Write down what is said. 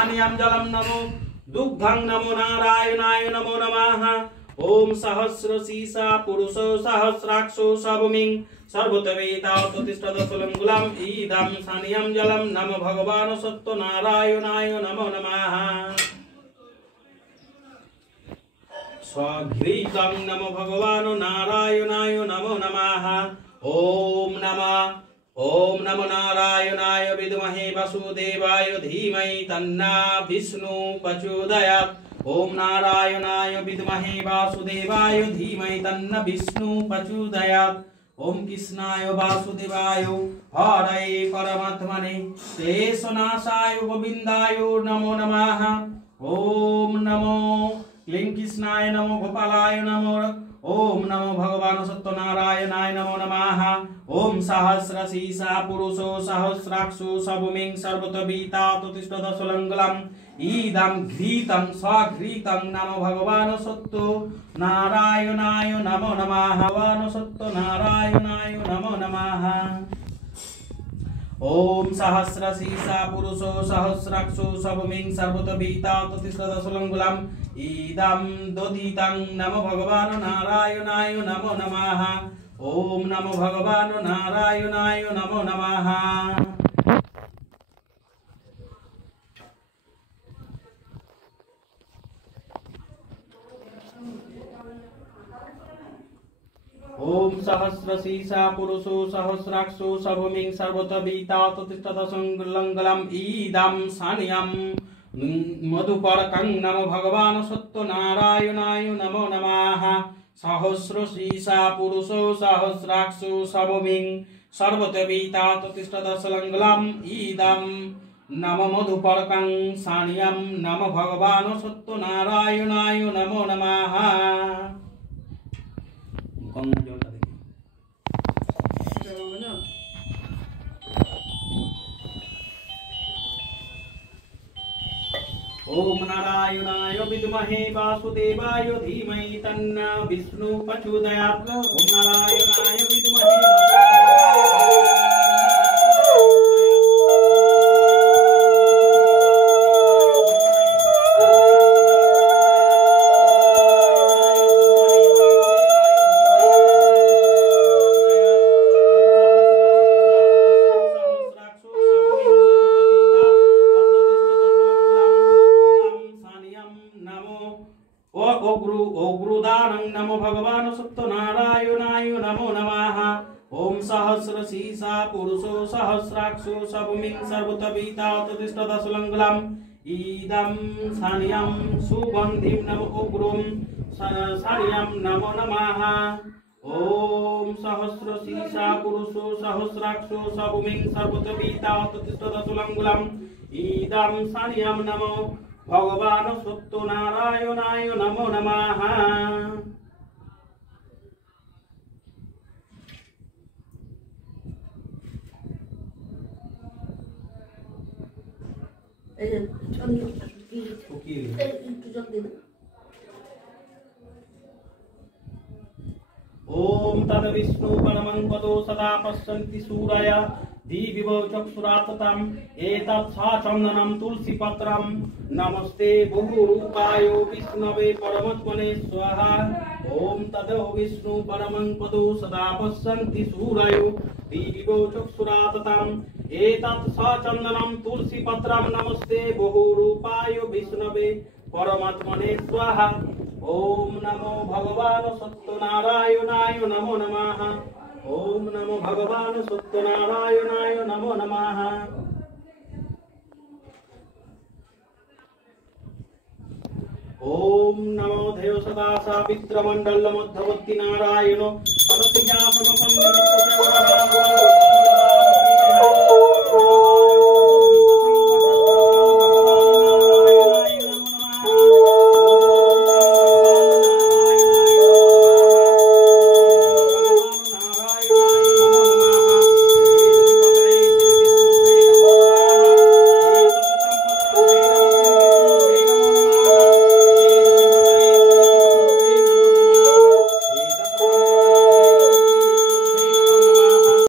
पानीयं जलं नमो दुग्धं नमो नारायणाय नमो नमः। ओम सहस्रशीर्षा पुरुषो सहस्राक्षो सबमिं सर्वतवेदातिष्ठदशलङ्गुलम् ईदं सानियं जलं नमो भगवान् सत्यनारायणाय नमो नमः। स्वघ्रीतं नमो भगवान् नारायणाय नमो नमः। ओम नमो नारायणाय विद्महे वसुदेवाय धीमहि तन्नो विष्णु प्रचोदयात्। ओम नारायणाय विद्महे वासुदेवाय धीमहि तन्नो विष्णु प्रचोदयात्। ओम कृष्णाय वासुदेवाय हरये परमात्मने क्लेशनाशाय गोविन्दाय नमो नमः। ओम नमो क्लीं कृष्णाय नमो गोपालाय नमो। ओम नमो भगवान् सत्यनारायणाय नमो नमः। ओम सहस्रशीर्षा पुरुषो सहस्राक्षो सबमिं सर्वतोऽभितातिष्ठदशलङ्गलम् ईदं घृतं स्वघृतं नमो भगवान् सत्यनारायणाय नमो नमः। भगवान् सत्यनारायणाय नमो नमः। ओम सहस्रशीर्षा पुरुषो सहस्राक्षो सबमिं सर्वतोऽभितातिष्ठदशलङ्गलम् ईदं दधितं नमो भगवान् नारायणाय नमो नमः। ओम नमो भगवान् नारायणाय नमो नमः। ओम सहस्रशीर्षा पुरुषो सहस्राक्षो सबमिं सर्वतोऽभितातिष्ठदशलङ्गलम् ईदं सानियं मधुपर्कं नमो भगवान् सत्यनारायणाय नमो नमः। सहस्रशीर्षा पुरुषो सहस्राक्षो सबमिं सर्वतोऽभितातिष्ठदशलङ्गलम् ईदं नमो मधुपर्कं सानियं नमो भगवान् सत्यनारायणाय नमो नमः। ओम नारायणाय विद्महे वासुदेवाय धीमहि तन्नो विष्णु प्रचोदयात्। ओम नारायणाय विद्महे ओग्रुदानं नमो भगवान् सत्यनारायणाय नमो नमः। ओम सहस्रशीर्षा पुरुषो सहस्राक्षो सबमिं सर्वतोऽभितातिष्ठदशलङ्गलम् ईदं सानियं सुगन्धिं नमो उग्रं सानियं नमो नमः। ओम सहस्रशीर्षा पुरुषो सहस्राक्षो सबमिं सर्वतोऽभितातिष्ठदशलङ्गलम् ईदं सानियं नमो भगवान् सत्यनारायणाय नमो नमः। ओम तद विष्णु परमं पदो सदा पश्यन्ति सूरय दिविवो चक्षुराततम् एतत् चन्दनं तुलसीपत्रं नमस्ते बहुरूपाय विष्णवे परमात्मने स्वाहा। ओम तदो विष्णु परमं पदो सदा पश्यन्ति सूरयो दिविवो चक्षुराततम् एतत् चन्दनं तुलसीपत्रं नमस्ते बहुरूपाय विष्णवे परमात्मने स्वाहा। ओम नमो भगवान् सत्यनारायणाय नमो नमः। ओम नमो भगवान् सत्यनारायणाय नमो नमः। ओम नमो देव सदा सावित्र मंडल मध्यवर्ती नारायण